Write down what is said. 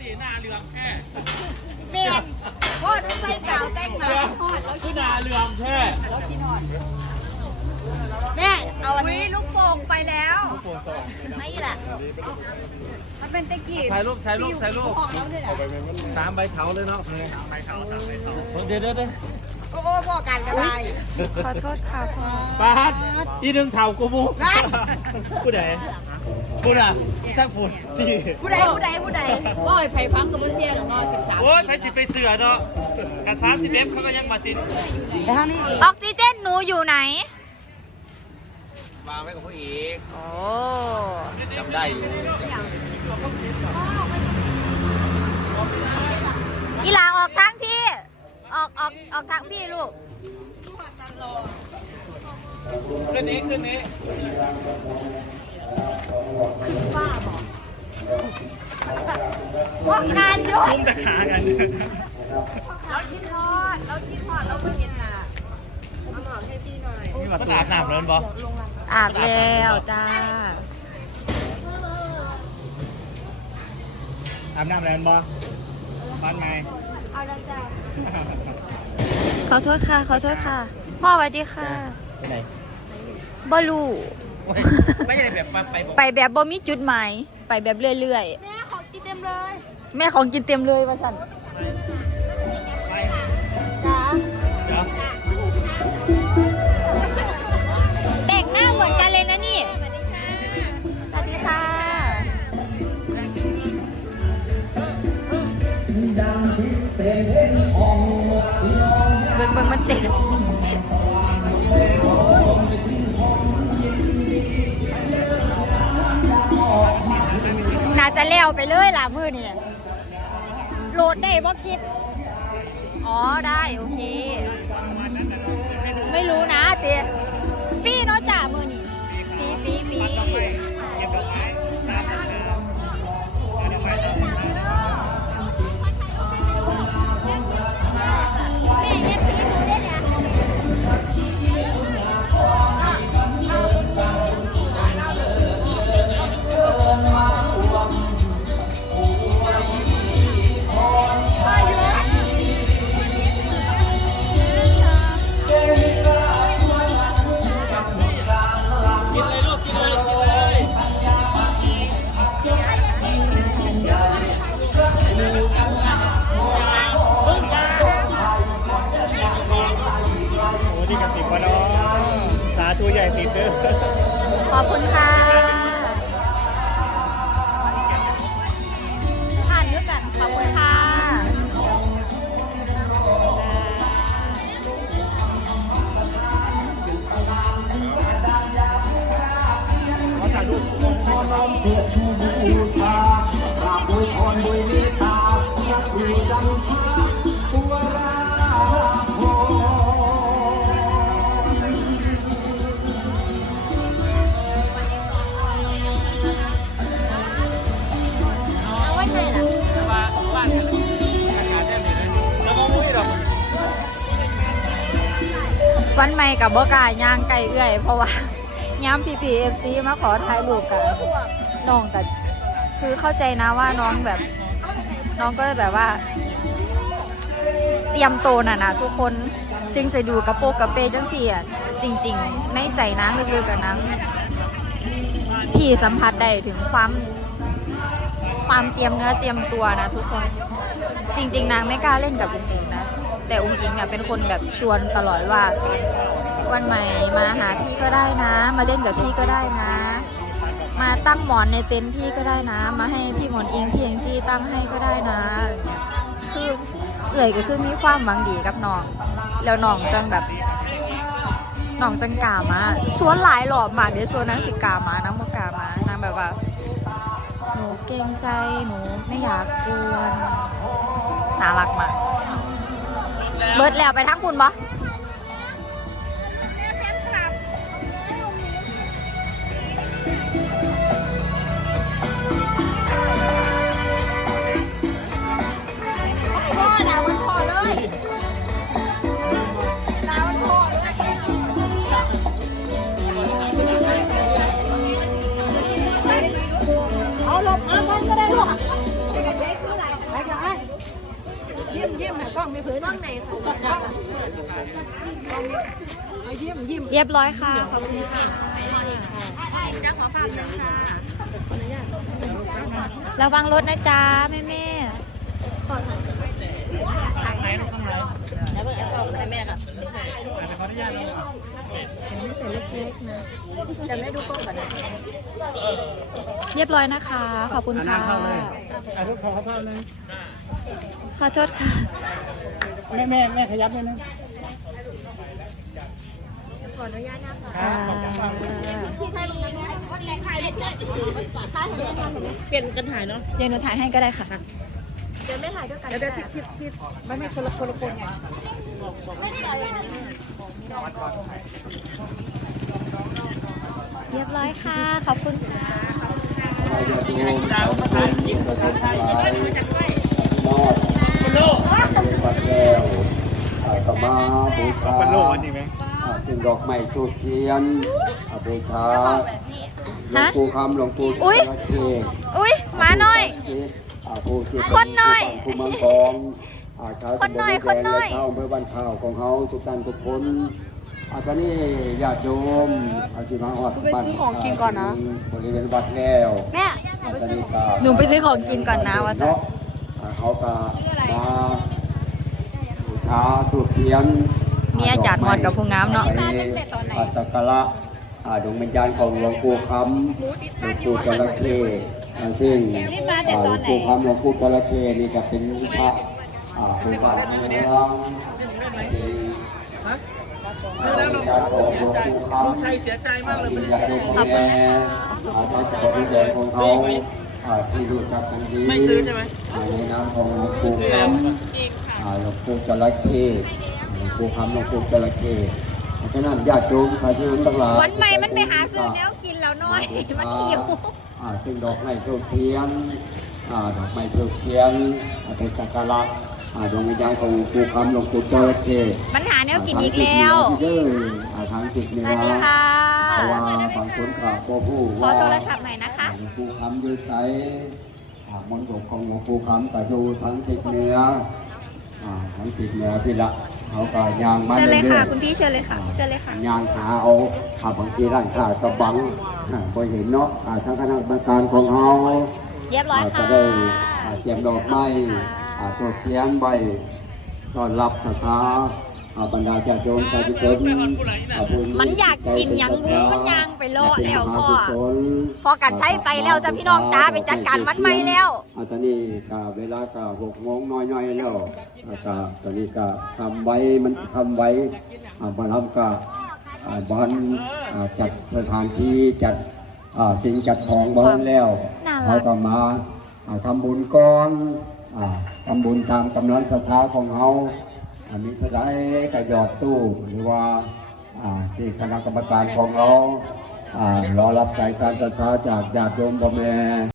สีหน้าเหลืองแค่เมียนพ่อหนูใส่กาวแต่งหน้าคือหน้าเหลืองแค่แม่เอาอันนี้ลูกโป่งไปแล้วโฟนสว่างไม่แหละมันเป็นตะกี้ถ่ายรูปถ่ายรูปถ่ายรูปของเราเนี่ยแหละสามใบเถาเลยเนาะสามใบเถาสามใบเถาเดี๋ยวเดี๋ยวเดี๋ยวโอ้โอ้พ่อกันก็ได้ขอโทษค่ะพ่อปาดอีหนึ่งเถากูมูนั่นผู้ใดผู้น่ะ ช่างฝุ่นที่ผู้ใดผู้ใดผู้ใดบ่อยไผ่พังกับเซียนของนอสิบสามโอ้ยไปจิไปเสือเนาะกันสามสิบเอฟเขาก็ยังมาติดไปทางนี้ออกซิเจนหนูอยู่ไหนวางไว้กับผู้อีกโอ้จำได้อยู่อีหลาออกทางพี่ ออกออกออกทางพี่ลูกขึ้นนี้ขึ้นนี้ พ่องานอยู่ซุ่มตะขากันเราคิดทอดเราคิดทอดเราไม่เห็นน่ะเอาหมอนให้พี่หน่อยมีมาตาดน้ำเลยบ่อาบแล้วจ้าอาบน้ำแล้วบ่บ้านไงเอาแล้วจ้ะขอโทษค่ะ ขอโทษค่ะ พ่อสวัสดีค่ะ ไปไหนบอลู ไม่ใช่แบบไปบอกไปแบบบ่มีจุดหมายไปแบบเรื่อยแม่ของกินเต็มเลยๆ แม่ของกินเต็มเลยว่าสันจ้าเดี๋ยวแต่งหน้าเหมือนกันเลยนะนี่สวัสดีค่ะ เบิ่งเบิ่งมันเต็ม น่าจะแล้วไปเลยล่ะมือนี่โหลดได้บ่คิด อ๋อได้ โอเค ไม่รู้นะเตีย กระติบวะเนาะสาธุใหญ่ติดเด้อขอบคุณค่ะทานด้วยกันขอบคุณค่ะเอาไกับบอกล้าย่างไก่เอื้อย เพราะว่าย้ำพีพีเอฟซีมาขอถ่ายรูปกันน้องแต่คือเข้าใจนะว่าน้องแบบ น้องก็แบบว่า เตรียมโตน่ะนะทุกคนจึงจะดูกระโปงกระเปจังสี่อะจริง ๆ ในใจนางลึกๆกับนางพี่สัมผัสได้ถึงความความเตรียมเนื้อเตรียมตัวนะทุกคน จริง ๆ นางไม่กล้าเล่นกับอุ้งอิง แต่อุ้งอิงเนี่ยเป็นคนแบบชวนตลอดว่า วันใหม่มาหาพี่ก็ได้นะ มาเล่นกับพี่ก็ได้นะ มาตั้งหมอนในเต็นท์พี่ก็ได้นะ มาให้พี่หมอนอิงพี่เองจี้ตั้งให้ก็ได้นะ คือเอ่ยก็คือมีความหวังดีกับน้อง แล้วน้องจังแบบน้องจังกลามาสวนหลายหลอบมาเดี๋ยวสวนนั้นสิกลามานะบ่กามานางแบบว่าหนูเกรงใจหนูไม่อยากกวนน่ารักมาก เบิดแล้วไปทั้งคุณป ล้องไม่เผยกล้องไหนคะกล้องเรียบร้อยค่ะ ขอบคุณค่ะจะขอฝากเลยค่ะระวังรถนะจ๊ะแม่แม่แล้วเบิ่งแอปเปิลให้แม่ค่ะขออนุญาตนะครับจะไม่ดูกล้องก่อนนะเรียบร้อยนะคะ ขอบคุณเอาค่ะน้ำเข้าเลยเอาทุกขอเข้าเลยขอโทษค่ะ แม่แม่แม่ขยับเลยนะขออนุญาตนะคะครับขอบคุณมากที่ไทยลงนั้นเนี่ยว่าแกถ่ายได้ถ่ายเห็นได้ทำเห็นไหมเปลี่ยนกันถ่ายเนาะเดี๋ยวหนูถ่ายให้ก็ได้ค่ะเดี๋ยวไม่ถ่ายด้วยกันเดี๋ยวเดี๋ยวทิศทิศทิศไม่ไม่คนละคนละคนไงเรียบร้อยค่ะ ขอบคุณค่ะดาวภาษาอังกฤษภาษาไทยมอดปัด แล้วอาตมาบูชาสิ่งดอกไม้ทูบเทียนบูชาหลวงปู่คำหลวงปู่อุ๊ยอุ้ยมาหน่อยคนหน่อยผู้มังกรอาชาคนหน่อยคนหน่อยแดงและชาวอำเภอบ้านข่าวของเขาทุกท่านทุกคนอาตอนนี้ญาติโยมอาสิมาฮอดบ้านก่อนนะบริเวณวัดแล้วแม่หนูไปซื้อของกินก่อนนะวะเนาะเขาก็มา ชาทูบเทียนมีอาจารย์มอดกับผู้งามเนาะไปอ่าสักการะอ่าดวงวิญญาณของหลวงปู่คำหลวงปู่จระเข้อ่าซึ่งอ่าหลวงปู่คำหลวงปู่จระเข้นี่ก็เป็นพระอ่าเป็นวัดเมืองที่อ่าดวงวิญญาณของหลวงปู่คำใครเสียใจมากเลยวิญญาณดวงวิญญาณอาใช้ของวิญญาณของเขาอ่าที่รู้จักกันดีไม่ซื้อใช่ไหมอ่าในนามของหลวงปู่คำอ่า หลวงปู่จระเข้หลวงปู่คำหลวงปู่จระเข้เพราะฉะนั้นญาติโยมสาธุชนทั้งหลายวันใหม่มันไปหาซื้อแนวกินแล้วน้อย มันหิวอ่าซึ่งดอกไม้ทูบเทียนอ่าดอกไม้ทูบเทียนอ่าเป็นสักการะอ่าดวงวิญญาณของหลวงปู่คำหลวงปู่จระเข้มันหาแนวกินอีกแล้วเด้ออ่าทางจิตเหนืสอวัสดีค่ะเพราะว่าบางคนกราบพ่อผู้ขอว่าโทรศัพท์หน่อยนะคะหลวงปู่คำด้วยไซอ่ามนต์บกของหลวงปู่คำก็ดูทั้งทิศเหนือ อ่าทั้งทิศเหนือพี่ละเขาก็ยางมาเชิญเลยรื่ค่ะอคุณพี่เชิญเลยค่ะเชิญเลยค่ะ ยางหาเอาอ่าบางทีร้านค้ากระบังอ่าพอเห็นเนาะอ่าทางคณะกรรมการของเขาเรียบร้อยอ่าค่ะจะได้อ่าเตรียมดอกไม้อ่าโจดเทียนใบต้อนรับศรัทธาอ่า บรรดาญาติโยมสาธุชนอ่าผู้มันอยากกินหยังบูมันย่างไปโลดแล้วพ่อเป็นมหากุศลพอกันใช้ไปแล้วจ้ะพี่น้องจ้าไปจัดการวัดใหม่แล้วอาตอนนี้ก็เวลาก็หกโมงน้อยๆแล้วอ่าก็ตอนนี้ก็ทำไว้มันทำไว้อ่าบรรก็อ่าบอลอ่าจัดสถานที่จัดอ่าสิ่งจัดของบอลแล้วน่ารักเขาก็มาอ่าทำบุญก่อนอ่าทำบุญตามกำลังศรัทธาของเขาอ่า มีสไลด์กระยอดตู้หรือว่าที่คณะกรรมการของเรารอรับสายการศรัทธาจากญาติโยมพ่อแม่